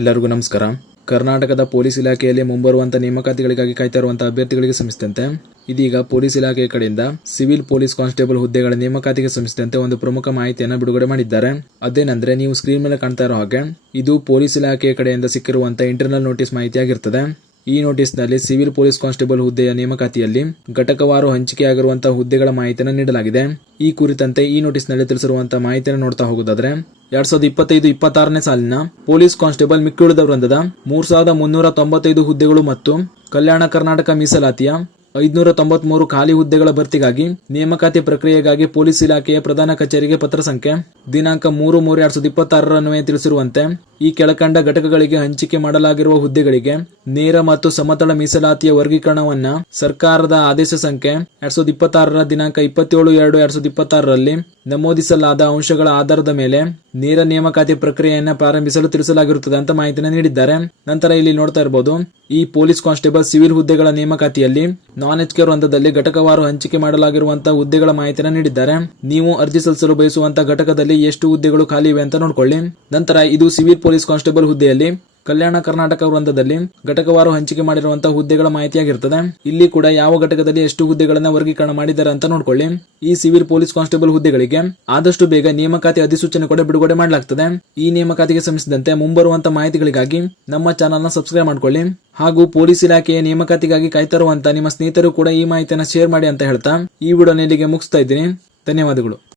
ಎಲ್ಲರಿಗೂ ನಮಸ್ಕಾರ. ಕರ್ನಾಟಕದ ಪೊಲೀಸ್ ಇಲಾಖೆಯಲ್ಲಿ ಮುಂಬರುವಂತಹ ನೇಮಕಾತಿಗಳಿಗಾಗಿ ಕಾಯ್ತಾ ಇರುವಂತಹ ಅಭ್ಯರ್ಥಿಗಳಿಗೆ ಸಂಬಂಧಿಸಿದಂತೆ ಇದೀಗ ಪೊಲೀಸ್ ಇಲಾಖೆಯ ಕಡೆಯಿಂದ ಸಿವಿಲ್ ಪೊಲೀಸ್ ಕಾನ್ಸ್ಟೇಬಲ್ ಹುದ್ದೆಗಳ ನೇಮಕಾತಿಗೆ ಸಂಬಂಧಿಸಿದಂತೆ ಒಂದು ಪ್ರಮುಖ ಮಾಹಿತಿಯನ್ನು ಬಿಡುಗಡೆ ಮಾಡಿದ್ದಾರೆ. ಅದೇನೆಂದ್ರೆ, ನೀವು ಸ್ಕ್ರೀನ್ ಮೇಲೆ ಕಾಣ್ತಾ ಇರೋ ಹಾಗೆ ಇದು ಪೊಲೀಸ್ ಇಲಾಖೆಯ ಕಡೆಯಿಂದ ಸಿಕ್ಕಿರುವಂತಹ ಇಂಟರ್ನಲ್ ನೋಟಿಸ್ ಮಾಹಿತಿಯಾಗಿರ್ತದೆ. ಈ ನೋಟಿಸ್ನಲ್ಲಿ ಸಿವಿಲ್ ಪೊಲೀಸ್ ಕಾನ್ಸ್ಟೇಬಲ್ ಹುದ್ದೆಯ ನೇಮಕಾತಿಯಲ್ಲಿ ಘಟಕವಾರು ಹಂಚಿಕೆಯಾಗಿರುವಂತಹ ಹುದ್ದೆಗಳ ಮಾಹಿತಿಯನ್ನು ನೀಡಲಾಗಿದೆ. ಈ ಕುರಿತಂತೆ ಈ ನೋಟಿಸ್ನಲ್ಲಿ ತಿಳಿಸಿರುವಂತಹ ಮಾಹಿತಿಯನ್ನು ನೋಡ್ತಾ ಹೋಗೋದಾದ್ರೆ, 2025-26ನೇ ಸಾಲಿನ ಪೊಲೀಸ್ ಕಾನ್ಸ್ಟೇಬಲ್ ಮಿಕ್ಕುಳಿದ ವೃಂದದ 3395 ಹುದ್ದೆಗಳು ಮತ್ತು ಕಲ್ಯಾಣ ಕರ್ನಾಟಕ ಮೀಸಲಾತಿಯ 593 ಖಾಲಿ ಹುದ್ದೆಗಳ ಭರ್ತಿಗಾಗಿ ನೇಮಕಾತಿ ಪ್ರಕ್ರಿಯೆಗಾಗಿ ಪೊಲೀಸ್ ಇಲಾಖೆಯ ಪ್ರಧಾನ ಕಚೇರಿಗೆ ಪತ್ರ ಸಂಖ್ಯೆ ದಿನಾಂಕ 3/3/2026 ತಿಳಿಸಿರುವಂತೆ ಈ ಕೆಳಕಂಡ ಘಟಕಗಳಿಗೆ ಹಂಚಿಕೆ ಮಾಡಲಾಗಿರುವ ಹುದ್ದೆಗಳಿಗೆ ನೇರ ಮತ್ತು ಸಮತಳ ಮೀಸಲಾತಿಯ ವರ್ಗೀಕರಣವನ್ನ ಸರ್ಕಾರದ ಆದೇಶ ಸಂಖ್ಯೆ 2026 ದಿನಾಂಕ 27/2/2026 ನಮೂದಿಸಲಾದ ಅಂಶಗಳ ಆಧಾರದ ಮೇಲೆ ನೇರ ನೇಮಕಾತಿ ಪ್ರಕ್ರಿಯೆಯನ್ನ ಪ್ರಾರಂಭಿಸಲು ತಿಳಿಸಲಾಗಿರುತ್ತದೆ ಅಂತ ಮಾಹಿತಿಯನ್ನು ನೀಡಿದ್ದಾರೆ. ನಂತರ ಇಲ್ಲಿ ನೋಡ್ತಾ ಇರಬಹುದು, ಈ ಪೊಲೀಸ್ ಕಾನ್ಸ್ಟೇಬಲ್ ಸಿವಿಲ್ ಹುದ್ದೆಗಳ ನೇಮಕಾತಿಯಲ್ಲಿ ನಾನ್ HK ವೃಂದದಲ್ಲಿ ಘಟಕವಾರು ಹಂಚಿಕೆ ಮಾಡಲಾಗಿರುವಂತಹ ಹುದ್ದೆಗಳ ಮಾಹಿತಿಯನ್ನು ನೀಡಿದ್ದಾರೆ. ನೀವು ಅರ್ಜಿ ಸಲ್ಲಿಸಲು ಬಯಸುವಂತಹ ಘಟಕದಲ್ಲಿ ಎಷ್ಟು ಹುದ್ದೆಗಳು ಖಾಲಿ ಇವೆ ಅಂತ ನೋಡ್ಕೊಳ್ಳಿ. ನಂತರ ಇದು ಸಿವಿಲ್ ಪೊಲೀಸ್ ಕಾನ್ಸ್ಟೇಬಲ್ ಹುದ್ದೆಯಲ್ಲಿ ಕಲ್ಯಾಣ ಕರ್ನಾಟಕ ವೃಂದದಲ್ಲಿ ಘಟಕವಾರು ಹಂಚಿಕೆ ಮಾಡಿರುವಂತಹ ಹುದ್ದೆಗಳ ಮಾಹಿತಿಯಾಗಿರ್ತದೆ. ಇಲ್ಲಿ ಕೂಡ ಯಾವ ಘಟಕದಲ್ಲಿ ಎಷ್ಟು ಹುದ್ದೆಗಳನ್ನ ವರ್ಗೀಕರಣ ಮಾಡಿದ್ದಾರೆ ಅಂತ ನೋಡ್ಕೊಳ್ಳಿ. ಈ ಸಿವಿಲ್ ಪೊಲೀಸ್ ಕಾನ್ಸ್ಟೇಬಲ್ ಹುದ್ದೆಗಳಿಗೆ ಆದಷ್ಟು ಬೇಗ ನೇಮಕಾತಿ ಅಧಿಸೂಚನೆ ಕೂಡ ಬಿಡುಗಡೆ ಮಾಡಲಾಗ್ತದೆ. ಈ ನೇಮಕಾತಿಗೆ ಸಂಬಂಧಿಸಿದಂತೆ ಮುಂಬರುವಂತಹ ಮಾಹಿತಿಗಳಿಗಾಗಿ ನಮ್ಮ ಚಾನೆಲ್ ನ ಸಬ್ಸ್ಕ್ರೈಬ್ ಮಾಡ್ಕೊಳ್ಳಿ. ಹಾಗೂ ಪೊಲೀಸ್ ಇಲಾಖೆಯ ನೇಮಕಾತಿಗಾಗಿ ಕಾಯ್ತಾ ಇರುವಂತಹ ನಿಮ್ಮ ಸ್ನೇಹಿತರು ಕೂಡ ಈ ಮಾಹಿತಿಯನ್ನು ಶೇರ್ ಮಾಡಿ ಅಂತ ಹೇಳ್ತಾ ಈ ವಿಡಿಯೋನ ಇಲ್ಲಿಗೆ ಮುಗಿಸ್ತಾ ಇದ್ದೀನಿ. ಧನ್ಯವಾದಗಳು.